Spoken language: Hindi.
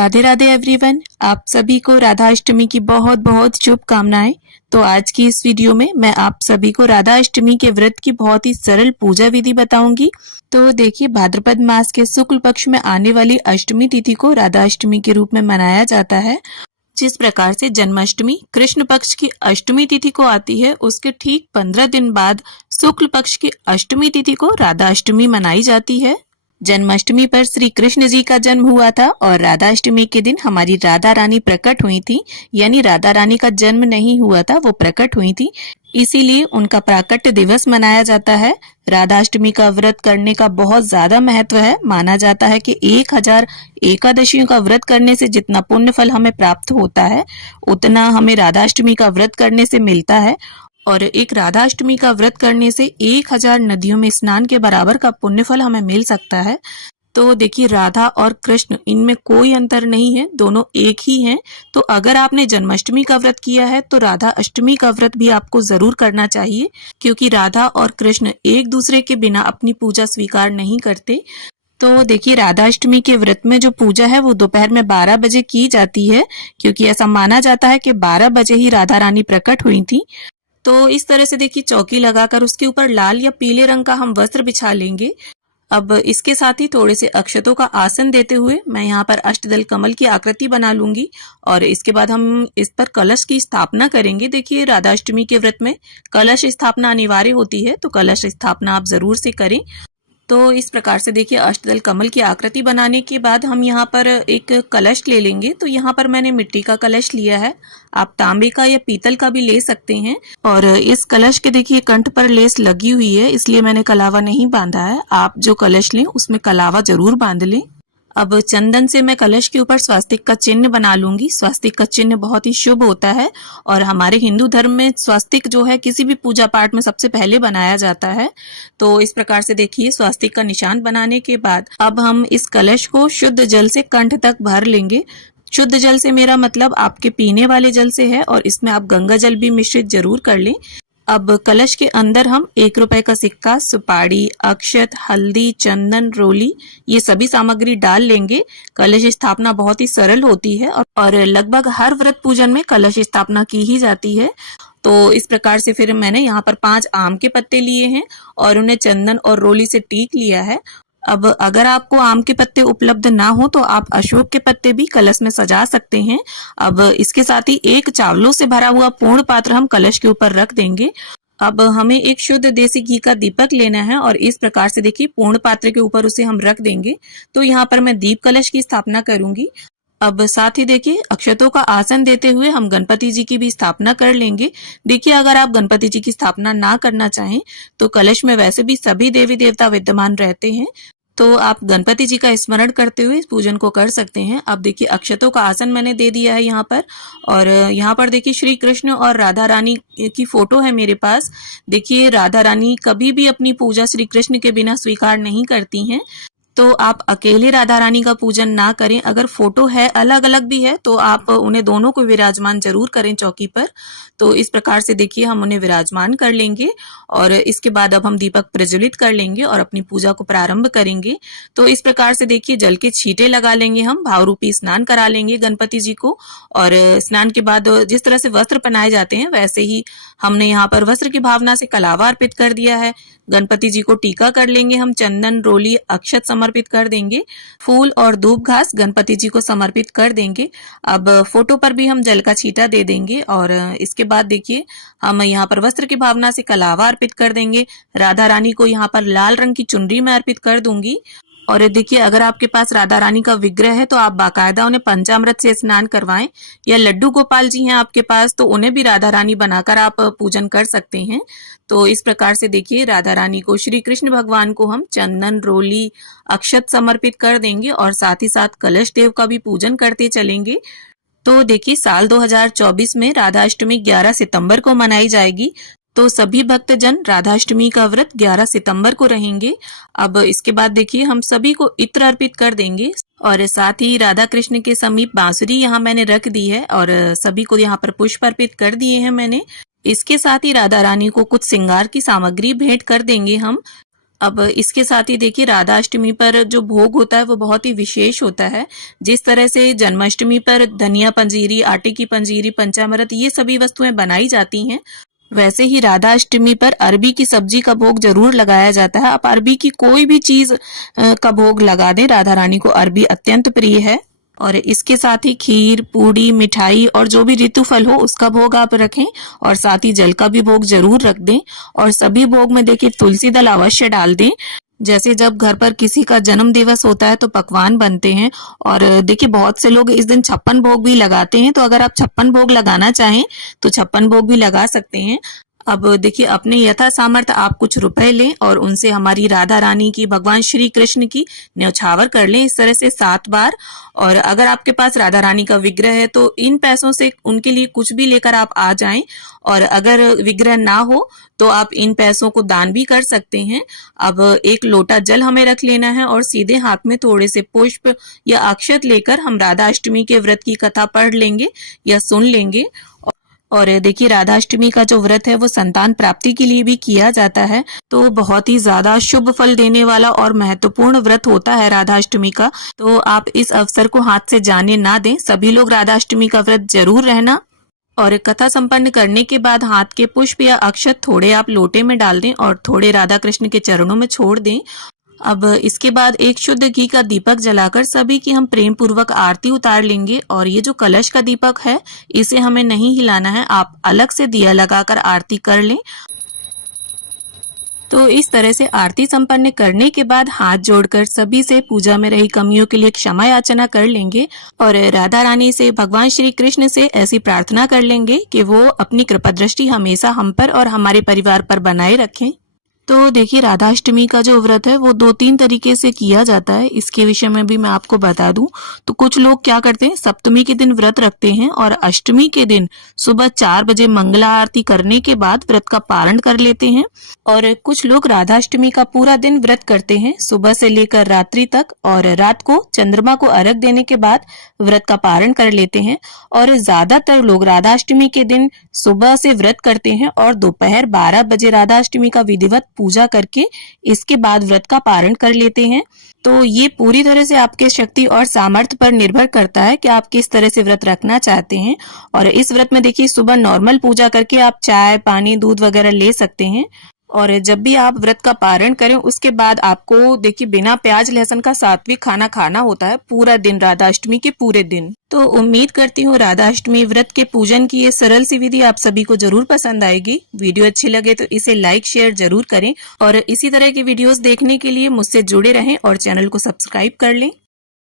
राधे राधे एवरीवन, आप सभी को राधा अष्टमी की बहुत बहुत शुभकामनाएं। तो आज की इस वीडियो में मैं आप सभी को राधा अष्टमी के व्रत की बहुत ही सरल पूजा विधि बताऊंगी। तो देखिए, भाद्रपद मास के शुक्ल पक्ष में आने वाली अष्टमी तिथि को राधा अष्टमी के रूप में मनाया जाता है। जिस प्रकार से जन्माष्टमी कृष्ण पक्ष की अष्टमी तिथि को आती है, उसके ठीक 15 दिन बाद शुक्ल पक्ष की अष्टमी तिथि को राधा अष्टमी मनाई जाती है। जन्माष्टमी पर श्री कृष्ण जी का जन्म हुआ था और राधा अष्टमी के दिन हमारी राधा रानी प्रकट हुई थी, यानी राधा रानी का जन्म नहीं हुआ था, वो प्रकट हुई थी, इसीलिए उनका प्राकट्य दिवस मनाया जाता है। राधा अष्टमी का व्रत करने का बहुत ज्यादा महत्व है। माना जाता है कि 1000 एकादशियों का व्रत करने से जितना पुण्य फल हमें प्राप्त होता है, उतना हमें राधा अष्टमी का व्रत करने से मिलता है। और एक राधा अष्टमी का व्रत करने से 1000 नदियों में स्नान के बराबर का पुण्यफल हमें मिल सकता है। तो देखिए, राधा और कृष्ण इनमें कोई अंतर नहीं है, दोनों एक ही हैं। तो अगर आपने जन्माष्टमी का व्रत किया है तो राधा अष्टमी का व्रत भी आपको जरूर करना चाहिए, क्योंकि राधा और कृष्ण एक दूसरे के बिना अपनी पूजा स्वीकार नहीं करते। तो देखिए, राधा अष्टमी के व्रत में जो पूजा है वो दोपहर में 12 बजे की जाती है, क्योंकि ऐसा माना जाता है कि 12 बजे ही राधा रानी प्रकट हुई थी। तो इस तरह से देखिए, चौकी लगाकर उसके ऊपर लाल या पीले रंग का हम वस्त्र बिछा लेंगे। अब इसके साथ ही थोड़े से अक्षतों का आसन देते हुए मैं यहाँ पर अष्टदल कमल की आकृति बना लूंगी और इसके बाद हम इस पर कलश की स्थापना करेंगे। देखिए, राधा अष्टमी के व्रत में कलश स्थापना अनिवार्य होती है, तो कलश स्थापना आप जरूर से करें। तो इस प्रकार से देखिए, अष्टदल कमल की आकृति बनाने के बाद हम यहाँ पर एक कलश ले लेंगे। तो यहाँ पर मैंने मिट्टी का कलश लिया है, आप तांबे का या पीतल का भी ले सकते हैं। और इस कलश के देखिए कंठ पर लेस लगी हुई है, इसलिए मैंने कलावा नहीं बांधा है। आप जो कलश लें उसमें कलावा जरूर बांध लें। अब चंदन से मैं कलश के ऊपर स्वास्तिक का चिन्ह बना लूंगी। स्वास्तिक का चिन्ह बहुत ही शुभ होता है और हमारे हिंदू धर्म में स्वास्तिक जो है किसी भी पूजा पाठ में सबसे पहले बनाया जाता है। तो इस प्रकार से देखिए, स्वास्तिक का निशान बनाने के बाद अब हम इस कलश को शुद्ध जल से कंठ तक भर लेंगे। शुद्ध जल से मेरा मतलब आपके पीने वाले जल से है और इसमें आप गंगा जल भी मिश्रित जरूर कर लें। अब कलश के अंदर हम 1 रुपए का सिक्का, सुपारी, अक्षत, हल्दी, चंदन, रोली, ये सभी सामग्री डाल लेंगे। कलश स्थापना बहुत ही सरल होती है और लगभग हर व्रत पूजन में कलश स्थापना की ही जाती है। तो इस प्रकार से फिर मैंने यहाँ पर 5 आम के पत्ते लिए हैं और उन्हें चंदन और रोली से टीक लिया है। अब अगर आपको आम के पत्ते उपलब्ध ना हो तो आप अशोक के पत्ते भी कलश में सजा सकते हैं। अब इसके साथ ही एक चावलों से भरा हुआ पूर्ण पात्र हम कलश के ऊपर रख देंगे। अब हमें एक शुद्ध देसी घी का दीपक लेना है और इस प्रकार से देखिए, पूर्ण पात्र के ऊपर उसे हम रख देंगे। तो यहाँ पर मैं दीप कलश की स्थापना करूंगी। अब साथ ही देखिए, अक्षतों का आसन देते हुए हम गणपति जी की भी स्थापना कर लेंगे। देखिए, अगर आप गणपति जी की स्थापना ना करना चाहें तो कलश में वैसे भी सभी देवी देवता विद्यमान रहते हैं, तो आप गणपति जी का स्मरण करते हुए इस पूजन को कर सकते हैं। अब देखिए, अक्षतों का आसन मैंने दे दिया है यहाँ पर और यहाँ पर देखिए श्री कृष्ण और राधा रानी की फोटो है मेरे पास। देखिए, राधा रानी कभी भी अपनी पूजा श्री कृष्ण के बिना स्वीकार नहीं करती हैं, तो आप अकेले राधा रानी का पूजन ना करें। अगर फोटो है अलग अलग भी है तो आप उन्हें दोनों को विराजमान जरूर करें चौकी पर। तो इस प्रकार से देखिए, हम उन्हें विराजमान कर लेंगे और इसके बाद अब हम दीपक प्रज्वलित कर लेंगे और अपनी पूजा को प्रारंभ करेंगे। तो इस प्रकार से देखिए, जल के छींटे लगा लेंगे, हम भाव रूपी स्नान करा लेंगे गणपति जी को। और स्नान के बाद जिस तरह से वस्त्र पहनाए जाते हैं वैसे ही हमने यहाँ पर वस्त्र की भावना से कलावा अर्पित कर दिया है। गणपति जी को टीका कर लेंगे हम, चंदन, रोली, अक्षत समर्पित कर देंगे, फूल और धूप घास गणपति जी को समर्पित कर देंगे। अब फोटो पर भी हम जल का छींटा दे देंगे और इसके बाद देखिए, हम यहाँ पर वस्त्र की भावना से कलावा अर्पित कर देंगे। राधा रानी को यहाँ पर लाल रंग की चुनरी में अर्पित कर दूंगी। और देखिए, अगर आपके पास राधा रानी का विग्रह है तो आप बाकायदा उन्हें पंचामृत से स्नान करवाएं, या लड्डू गोपाल जी हैं आपके पास तो उन्हें भी राधा रानी बनाकर आप पूजन कर सकते हैं। तो इस प्रकार से देखिए, राधा रानी को, श्री कृष्ण भगवान को हम चंदन, रोली, अक्षत समर्पित कर देंगे और साथ ही साथ कलश देव का भी पूजन करते चलेंगे। तो देखिए, साल 2024 में राधा अष्टमी 11 सितंबर को मनाई जाएगी। तो सभी भक्तजन राधा अष्टमी का व्रत 11 सितंबर को रहेंगे। अब इसके बाद देखिए, हम सभी को इत्र अर्पित कर देंगे और साथ ही राधा कृष्ण के समीप बांसुरी यहाँ मैंने रख दी है और सभी को यहाँ पर पुष्प अर्पित कर दिए हैं मैंने। इसके साथ ही राधा रानी को कुछ श्रृंगार की सामग्री भेंट कर देंगे हम। अब इसके साथ ही देखिए राधा अष्टमी पर जो भोग होता है वो बहुत ही विशेष होता है। जिस तरह से जन्माष्टमी पर धनिया पंजीरी, आटे की पंजीरी, पंचामृत ये सभी वस्तुएं बनाई जाती हैं, वैसे ही राधा अष्टमी पर अरबी की सब्जी का भोग जरूर लगाया जाता है। आप अरबी की कोई भी चीज का भोग लगा दें, राधा रानी को अरबी अत्यंत प्रिय है। और इसके साथ ही खीर, पूड़ी, मिठाई और जो भी ऋतु फल हो उसका भोग आप रखें और साथ ही जल का भी भोग जरूर रख दें। और सभी भोग में देखिए तुलसी दल अवश्य डाल दें। जैसे जब घर पर किसी का जन्म दिवस होता है तो पकवान बनते हैं और देखिए बहुत से लोग इस दिन 56 भोग भी लगाते हैं। तो अगर आप 56 भोग लगाना चाहें तो 56 भोग भी लगा सकते हैं। अब देखिए अपने यथा सामर्थ्य आप कुछ रुपए लें और उनसे हमारी राधा रानी की, भगवान श्री कृष्ण की न्यौछावर कर लें इस तरह से 7 बार। और अगर आपके पास राधा रानी का विग्रह है तो इन पैसों से उनके लिए कुछ भी लेकर आप आ जाएं। और अगर विग्रह ना हो तो आप इन पैसों को दान भी कर सकते हैं। अब एक लोटा जल हमें रख लेना है और सीधे हाथ में थोड़े से पुष्प या अक्षत लेकर हम राधा अष्टमी के व्रत की कथा पढ़ लेंगे या सुन लेंगे। और देखिए राधा अष्टमी का जो व्रत है वो संतान प्राप्ति के लिए भी किया जाता है। तो बहुत ही ज्यादा शुभ फल देने वाला और महत्वपूर्ण व्रत होता है राधा अष्टमी का। तो आप इस अवसर को हाथ से जाने ना दें। सभी लोग राधा अष्टमी का व्रत जरूर रहना। और कथा संपन्न करने के बाद हाथ के पुष्प या अक्षत थोड़े आप लोटे में डाल दें और थोड़े राधा कृष्ण के चरणों में छोड़ दें। अब इसके बाद एक शुद्ध घी का दीपक जलाकर सभी की हम प्रेम पूर्वक आरती उतार लेंगे। और ये जो कलश का दीपक है इसे हमें नहीं हिलाना है, आप अलग से दिया लगाकर आरती कर लें। तो इस तरह से आरती संपन्न करने के बाद हाथ जोड़कर सभी से पूजा में रही कमियों के लिए क्षमा याचना कर लेंगे और राधा रानी से, भगवान श्री कृष्ण से ऐसी प्रार्थना कर लेंगे कि वो अपनी कृपा दृष्टि हमेशा हम पर और हमारे परिवार पर बनाए रखें। तो देखिए राधा अष्टमी का जो व्रत है वो 2-3 तरीके से किया जाता है। इसके विषय में भी मैं आपको बता दूं तो कुछ लोग क्या करते हैं, सप्तमी के दिन व्रत रखते हैं और अष्टमी के दिन सुबह 4 बजे मंगला आरती करने के बाद व्रत का पारण कर लेते हैं। और कुछ लोग राधा अष्टमी का पूरा दिन व्रत करते हैं, सुबह से लेकर रात्रि तक, और रात को चंद्रमा को अर्घ देने के बाद व्रत का पारण कर लेते हैं। और ज्यादातर लोग राधा अष्टमी के दिन सुबह से व्रत करते हैं और दोपहर 12 बजे राधा अष्टमी का विधिवत पूजा करके इसके बाद व्रत का पारण कर लेते हैं। तो ये पूरी तरह से आपके शक्ति और सामर्थ्य पर निर्भर करता है कि आप किस तरह से व्रत रखना चाहते हैं। और इस व्रत में देखिए सुबह नॉर्मल पूजा करके आप चाय, पानी, दूध वगैरह ले सकते हैं। और जब भी आप व्रत का पारण करें उसके बाद आपको देखिए बिना प्याज लहसुन का सात्विक खाना खाना होता है पूरा दिन, राधा अष्टमी के पूरे दिन। तो उम्मीद करती हूँ राधा अष्टमी व्रत के पूजन की ये सरल सी विधि आप सभी को जरूर पसंद आएगी। वीडियो अच्छी लगे तो इसे लाइक शेयर जरूर करें और इसी तरह की वीडियोस देखने के लिए मुझसे जुड़े रहें और चैनल को सब्सक्राइब कर लें।